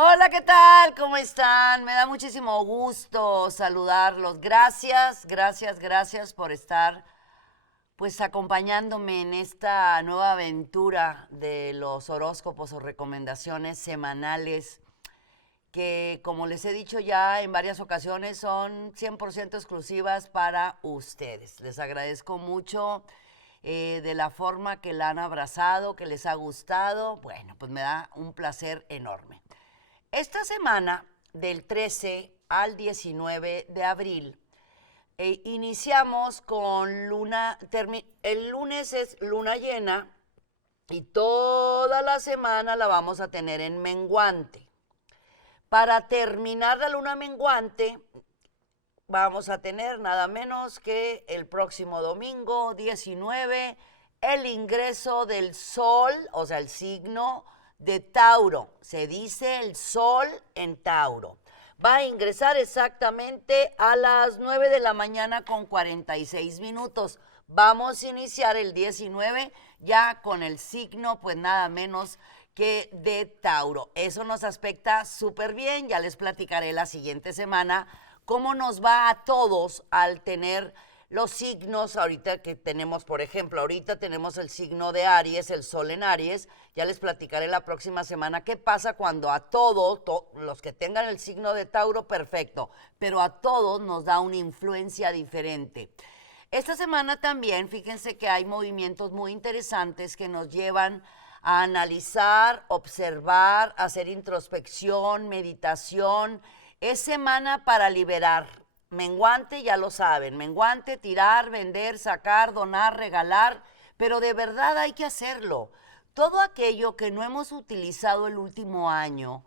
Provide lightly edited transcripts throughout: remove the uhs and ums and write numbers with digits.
Hola, ¿qué tal? ¿Cómo están? Me da muchísimo gusto saludarlos. Gracias por estar pues acompañándome en esta nueva aventura de los horóscopos o recomendaciones semanales que, como les he dicho ya en varias ocasiones, son 100% exclusivas para ustedes. Les agradezco mucho de la forma que la han abrazado, que les ha gustado. Bueno, pues me da un placer enorme. Esta semana, del 13 al 19 de abril, iniciamos con el lunes es luna llena y toda la semana la vamos a tener en menguante. Para terminar la luna menguante, vamos a tener nada menos que el próximo domingo 19 el ingreso del sol, o sea, el signo de Tauro. Se dice el sol en Tauro. Va a ingresar exactamente a las 9 de la mañana con 46 minutos. Vamos a iniciar el 19 ya con el signo, pues nada menos que de Tauro. Eso nos aspecta súper bien. Ya les platicaré la siguiente semana cómo nos va a todos al tener los signos ahorita que tenemos. Por ejemplo, ahorita tenemos el signo de Aries, el sol en Aries. Ya les platicaré la próxima semana qué pasa cuando a todos, los que tengan el signo de Tauro, perfecto, pero a todos nos da una influencia diferente. Esta semana también, fíjense que hay movimientos muy interesantes que nos llevan a analizar, observar, hacer introspección, meditación. Es semana para liberar. Menguante, ya lo saben, menguante, tirar, vender, sacar, donar, regalar, pero de verdad hay que hacerlo. Todo aquello que no hemos utilizado el último año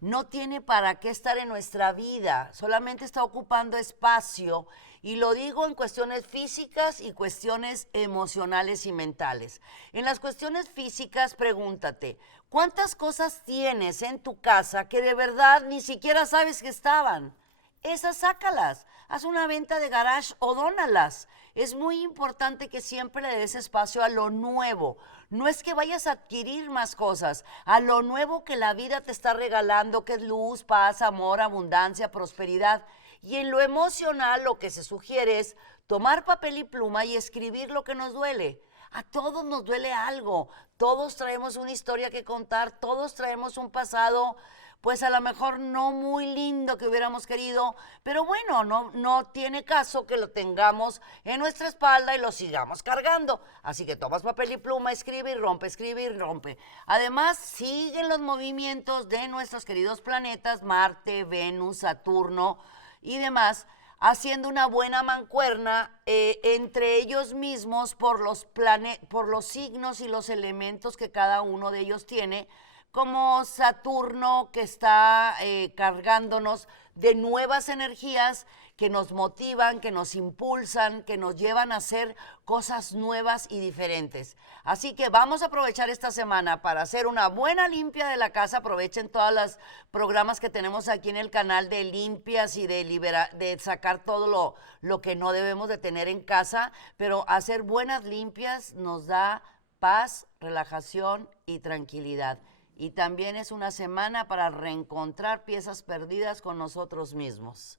no tiene para qué estar en nuestra vida, solamente está ocupando espacio, y lo digo en cuestiones físicas y cuestiones emocionales y mentales. En las cuestiones físicas, pregúntate, ¿cuántas cosas tienes en tu casa que de verdad ni siquiera sabes que estaban? Esas sácalas, haz una venta de garage o dónalas. Es muy importante que siempre le des espacio a lo nuevo. No es que vayas a adquirir más cosas, a lo nuevo que la vida te está regalando, que es luz, paz, amor, abundancia, prosperidad. Y en lo emocional lo que se sugiere es tomar papel y pluma y escribir lo que nos duele. A todos nos duele algo, todos traemos una historia que contar, todos traemos un pasado pues a lo mejor no muy lindo que hubiéramos querido, pero bueno, no tiene caso que lo tengamos en nuestra espalda y lo sigamos cargando. Así que tomas papel y pluma, escribe y rompe, escribe y rompe. Además, siguen los movimientos de nuestros queridos planetas, Marte, Venus, Saturno y demás, haciendo una buena mancuerna entre ellos mismos por los signos y los elementos que cada uno de ellos tiene, como Saturno, que está cargándonos de nuevas energías que nos motivan, que nos impulsan, que nos llevan a hacer cosas nuevas y diferentes. Así que vamos a aprovechar esta semana para hacer una buena limpia de la casa. Aprovechen todos los programas que tenemos aquí en el canal de limpias y de sacar todo lo que no debemos de tener en casa, pero hacer buenas limpias nos da paz, relajación y tranquilidad. Y también es una semana para reencontrar piezas perdidas con nosotros mismos.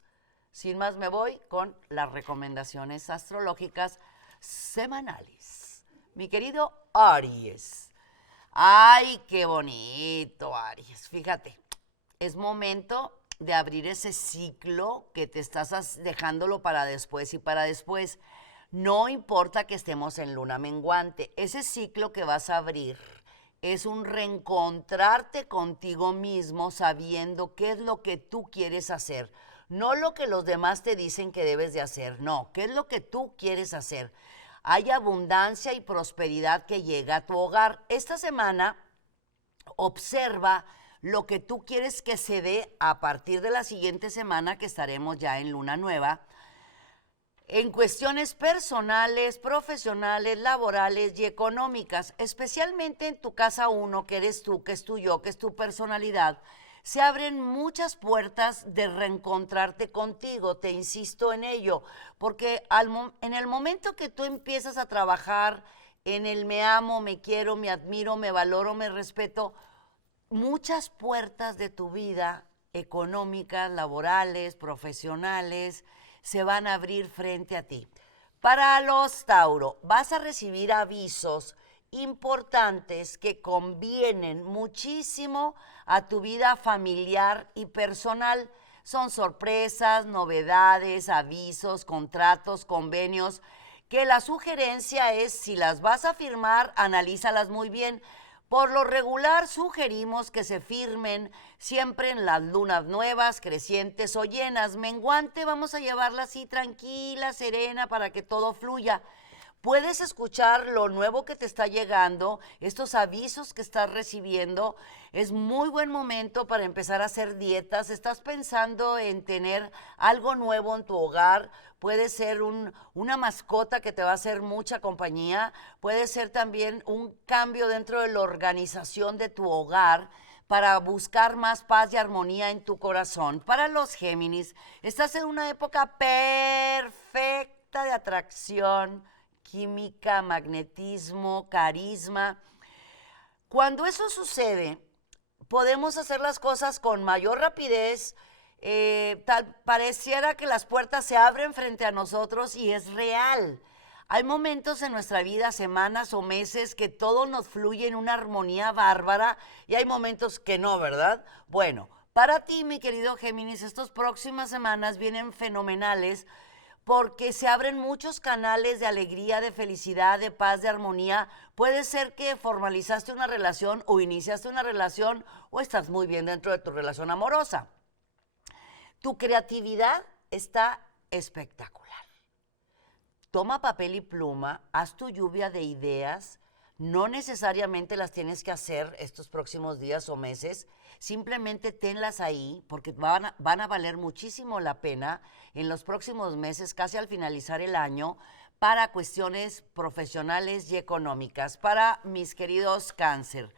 Sin más, me voy con las recomendaciones astrológicas semanales. Mi querido Aries. Ay, qué bonito, Aries. Fíjate, es momento de abrir ese ciclo que te estás dejándolo para después y para después. No importa que estemos en luna menguante, ese ciclo que vas a abrir es un reencontrarte contigo mismo sabiendo qué es lo que tú quieres hacer. No lo que los demás te dicen que debes de hacer, no, qué es lo que tú quieres hacer. Hay abundancia y prosperidad que llega a tu hogar. Esta semana observa lo que tú quieres que se dé a partir de la siguiente semana, que estaremos ya en luna nueva, en cuestiones personales, profesionales, laborales y económicas, especialmente en tu casa uno, que eres tú, que es tu yo, que es tu personalidad. Se abren muchas puertas de reencontrarte contigo, te insisto en ello, porque en el momento que tú empiezas a trabajar en el me amo, me quiero, me admiro, me valoro, me respeto, muchas puertas de tu vida, económicas, laborales, profesionales, se van a abrir frente a ti. Para los Tauro, vas a recibir avisos importantes que convienen muchísimo a tu vida familiar y personal. Son sorpresas, novedades, avisos, contratos, convenios, que la sugerencia es, si las vas a firmar, analízalas muy bien. Por lo regular sugerimos que se firmen siempre en las lunas nuevas, crecientes o llenas. Menguante vamos a llevarla así tranquila, serena, para que todo fluya. Puedes escuchar lo nuevo que te está llegando, estos avisos que estás recibiendo. Es muy buen momento para empezar a hacer dietas. Estás pensando en tener algo nuevo en tu hogar. Puede ser una mascota que te va a hacer mucha compañía. Puede ser también un cambio dentro de la organización de tu hogar para buscar más paz y armonía en tu corazón. Para los Géminis, estás en una época perfecta de atracción, química, magnetismo, carisma. Cuando eso sucede, podemos hacer las cosas con mayor rapidez. Pareciera que las puertas se abren frente a nosotros y es real. Hay momentos en nuestra vida, semanas o meses, que todo nos fluye en una armonía bárbara y hay momentos que no, ¿verdad? Bueno, para ti, mi querido Géminis, estas próximas semanas vienen fenomenales porque se abren muchos canales de alegría, de felicidad, de paz, de armonía. Puede ser que formalizaste una relación o iniciaste una relación o estás muy bien dentro de tu relación amorosa. Tu creatividad está espectacular. Toma papel y pluma, haz tu lluvia de ideas. No necesariamente las tienes que hacer estos próximos días o meses. Simplemente tenlas ahí porque van a valer muchísimo la pena en los próximos meses, casi al finalizar el año, para cuestiones profesionales y económicas. Para mis queridos Cáncer,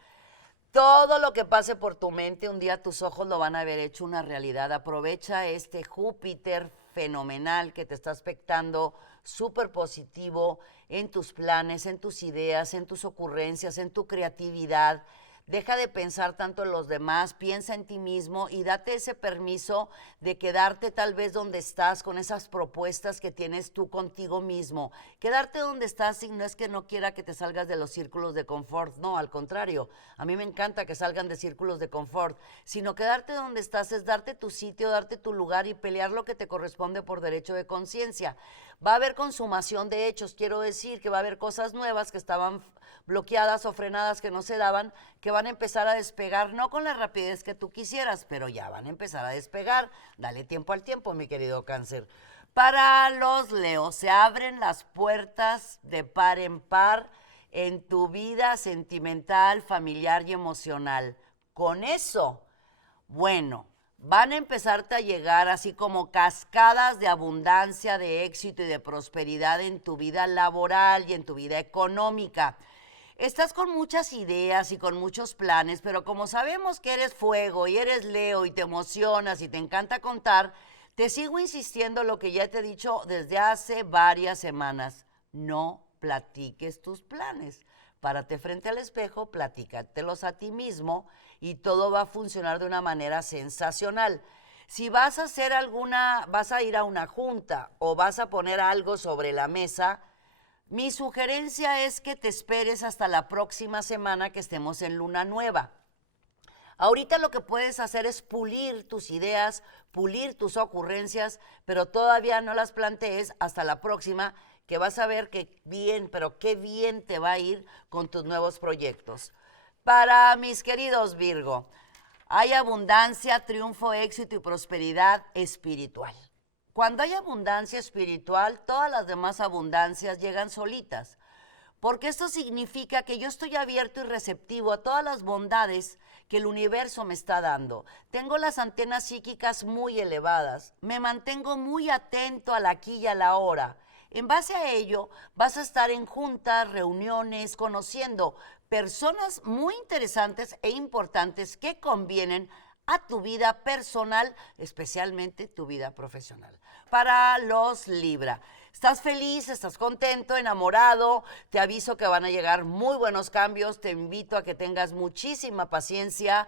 todo lo que pase por tu mente, un día tus ojos lo van a haber hecho una realidad. Aprovecha este Júpiter fenomenal que te está aspectando, súper positivo en tus planes, en tus ideas, en tus ocurrencias, en tu creatividad. Deja de pensar tanto en los demás, piensa en ti mismo y date ese permiso de quedarte tal vez donde estás con esas propuestas que tienes tú contigo mismo. Quedarte donde estás y no es que no quiera que te salgas de los círculos de confort, no, al contrario, a mí me encanta que salgan de círculos de confort, sino quedarte donde estás es darte tu sitio, darte tu lugar y pelear lo que te corresponde por derecho de conciencia. Va a haber consumación de hechos, quiero decir que va a haber cosas nuevas que estaban bloqueadas o frenadas que no se daban, que van a empezar a despegar, no con la rapidez que tú quisieras, pero ya van a empezar a despegar. Dale tiempo al tiempo, mi querido Cáncer. Para los Leo, se abren las puertas de par en par en tu vida sentimental, familiar y emocional. Con eso, bueno, van a empezarte a llegar así como cascadas de abundancia, de éxito y de prosperidad en tu vida laboral y en tu vida económica. Estás con muchas ideas y con muchos planes, pero como sabemos que eres fuego y eres Leo y te emocionas y te encanta contar, te sigo insistiendo lo que ya te he dicho desde hace varias semanas. No platiques tus planes. Párate frente al espejo, platícatelos a ti mismo y todo va a funcionar de una manera sensacional. Si vas a hacer vas a ir a una junta o vas a poner algo sobre la mesa, mi sugerencia es que te esperes hasta la próxima semana que estemos en luna nueva. Ahorita lo que puedes hacer es pulir tus ideas, pulir tus ocurrencias, pero todavía no las plantees hasta la próxima, que vas a ver que bien, pero qué bien te va a ir con tus nuevos proyectos. Para mis queridos Virgo, hay abundancia, triunfo, éxito y prosperidad espiritual. Cuando hay abundancia espiritual, todas las demás abundancias llegan solitas, porque esto significa que yo estoy abierto y receptivo a todas las bondades que el universo me está dando. Tengo las antenas psíquicas muy elevadas, me mantengo muy atento al aquí y a la ahora. En base a ello, vas a estar en juntas, reuniones, conociendo personas muy interesantes e importantes que convienen a tu vida personal, especialmente tu vida profesional. Para los Libra, estás feliz, estás contento, enamorado, te aviso que van a llegar muy buenos cambios, te invito a que tengas muchísima paciencia.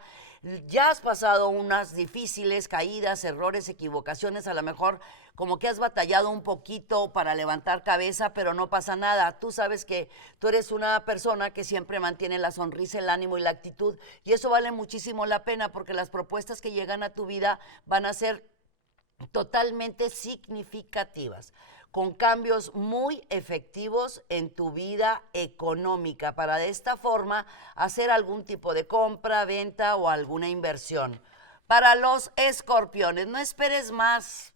Ya has pasado unas difíciles caídas, errores, equivocaciones, a lo mejor como que has batallado un poquito para levantar cabeza, pero no pasa nada. Tú sabes que tú eres una persona que siempre mantiene la sonrisa, el ánimo y la actitud, y eso vale muchísimo la pena porque las propuestas que llegan a tu vida van a ser totalmente significativas, con cambios muy efectivos en tu vida económica, para de esta forma hacer algún tipo de compra, venta o alguna inversión. Para los escorpiones, no esperes más.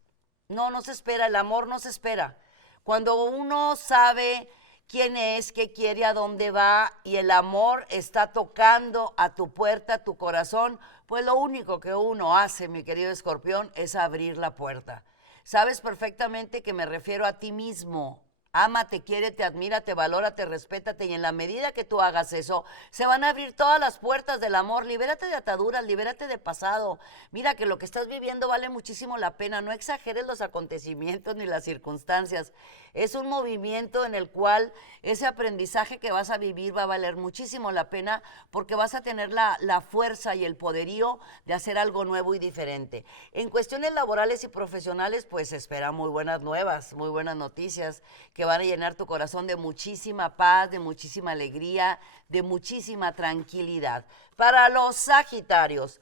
No se espera, el amor no se espera. Cuando uno sabe quién es, qué quiere, a dónde va, y el amor está tocando a tu puerta, a tu corazón, pues lo único que uno hace, mi querido escorpión, es abrir la puerta. Sabes perfectamente que me refiero a ti mismo. Ámate, quiérete, admírate, valórate, respétate, y en la medida que tú hagas eso, se van a abrir todas las puertas del amor. Libérate de ataduras, libérate de pasado. Mira que lo que estás viviendo vale muchísimo la pena. No exageres los acontecimientos ni las circunstancias. Es un movimiento en el cual ese aprendizaje que vas a vivir va a valer muchísimo la pena, porque vas a tener la fuerza y el poderío de hacer algo nuevo y diferente. En cuestiones laborales y profesionales, pues espera muy buenas nuevas, muy buenas noticias que van a llenar tu corazón de muchísima paz, de muchísima alegría, de muchísima tranquilidad. Para los Sagitarios,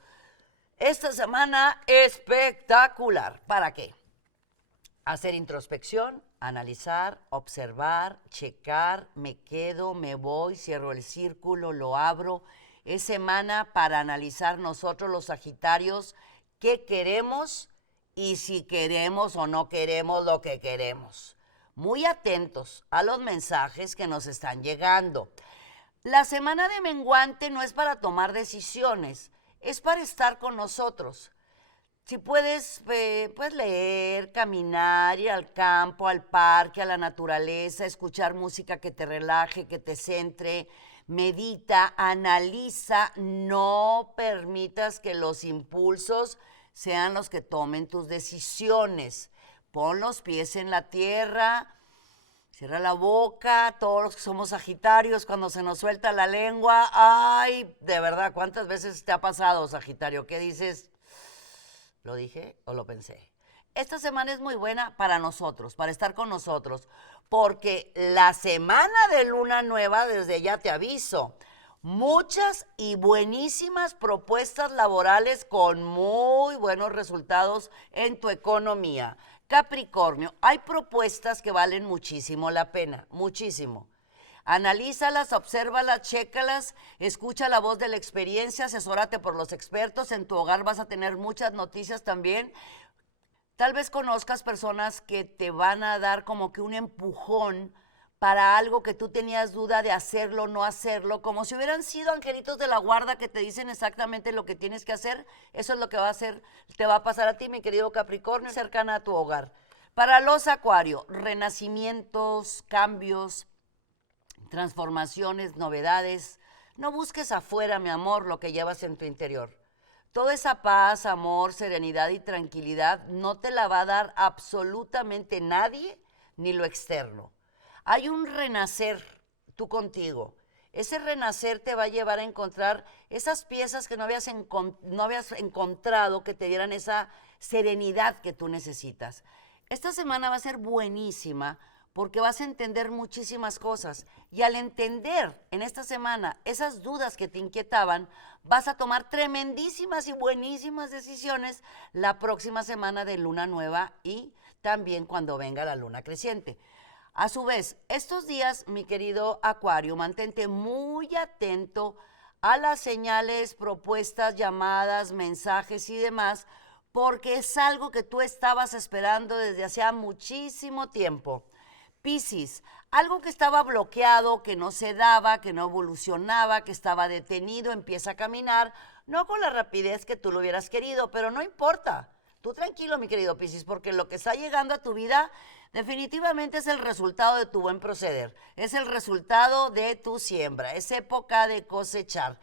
esta semana espectacular. ¿Para qué? Hacer introspección, analizar, observar, checar, me quedo, me voy, cierro el círculo, lo abro. Es semana para analizar nosotros los Sagitarios qué queremos y si queremos o no queremos lo que queremos. Muy atentos a los mensajes que nos están llegando. La semana de menguante no es para tomar decisiones, es para estar con nosotros. Si puedes, puedes leer, caminar, ir al campo, al parque, a la naturaleza, escuchar música que te relaje, que te centre, medita, analiza, no permitas que los impulsos sean los que tomen tus decisiones. Pon los pies en la tierra, cierra la boca. Todos los que somos Sagitarios, cuando se nos suelta la lengua, ay, de verdad, ¿cuántas veces te ha pasado, Sagitario? ¿Qué dices? ¿Lo dije o lo pensé? Esta semana es muy buena para nosotros, para estar con nosotros, porque la semana de luna nueva, desde ya te aviso, muchas y buenísimas propuestas laborales con muy buenos resultados en tu economía. Capricornio, hay propuestas que valen muchísimo la pena, muchísimo. Analízalas, obsérvalas, chécalas, escucha la voz de la experiencia, asesórate por los expertos. En tu hogar vas a tener muchas noticias también. Tal vez conozcas personas que te van a dar como que un empujón para algo que tú tenías duda de hacerlo o no hacerlo, como si hubieran sido angelitos de la guarda que te dicen exactamente lo que tienes que hacer. Eso es lo que va a hacer, te va a pasar a ti, mi querido Capricornio, cercana a tu hogar. Para los Acuario, renacimientos, cambios, transformaciones, novedades. No busques afuera, mi amor, lo que llevas en tu interior. Toda esa paz, amor, serenidad y tranquilidad no te la va a dar absolutamente nadie, ni lo externo. Hay un renacer tú contigo. Ese renacer te va a llevar a encontrar esas piezas que no habías encontrado, que te dieran esa serenidad que tú necesitas. Esta semana va a ser buenísima, porque vas a entender muchísimas cosas, y al entender en esta semana esas dudas que te inquietaban, vas a tomar tremendísimas y buenísimas decisiones la próxima semana de luna nueva y también cuando venga la luna creciente. A su vez, estos días, mi querido Acuario, mantente muy atento a las señales, propuestas, llamadas, mensajes y demás, porque es algo que tú estabas esperando desde hacía muchísimo tiempo. Piscis, algo que estaba bloqueado, que no se daba, que no evolucionaba, que estaba detenido, empieza a caminar, no con la rapidez que tú lo hubieras querido, pero no importa. Tú tranquilo, mi querido Piscis, porque lo que está llegando a tu vida definitivamente es el resultado de tu buen proceder, es el resultado de tu siembra, es época de cosechar.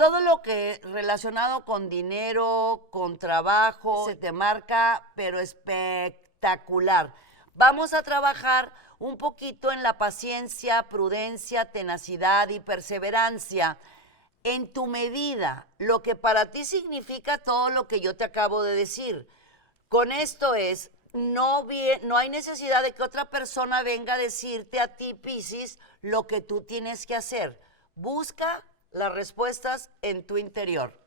todo lo que relacionado con dinero, con trabajo, se te marca, pero espectacular. Vamos a trabajar un poquito en la paciencia, prudencia, tenacidad y perseverancia. En tu medida, lo que para ti significa todo lo que yo te acabo de decir. Con esto es, no hay necesidad de que otra persona venga a decirte a ti, Piscis, lo que tú tienes que hacer. Busca las respuestas en tu interior.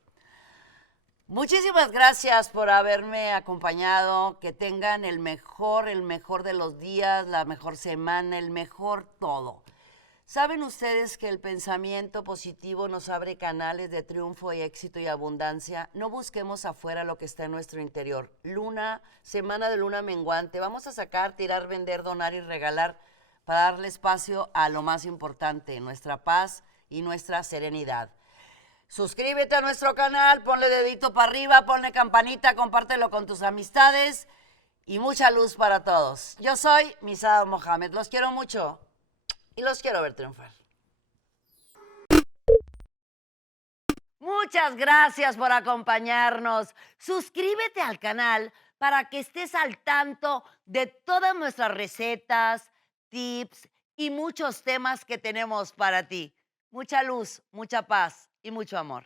Muchísimas gracias por haberme acompañado. Que tengan el mejor de los días, la mejor semana, el mejor todo. ¿Saben ustedes que el pensamiento positivo nos abre canales de triunfo y éxito y abundancia? No busquemos afuera lo que está en nuestro interior. Luna, semana de luna menguante. Vamos a sacar, tirar, vender, donar y regalar para darle espacio a lo más importante, nuestra paz y nuestra serenidad. Suscríbete a nuestro canal, ponle dedito para arriba, ponle campanita, compártelo con tus amistades y mucha luz para todos. Yo soy Misada Mohamed, los quiero mucho y los quiero ver triunfar. Muchas gracias por acompañarnos. Suscríbete al canal para que estés al tanto de todas nuestras recetas, tips y muchos temas que tenemos para ti. Mucha luz, mucha paz y mucho amor.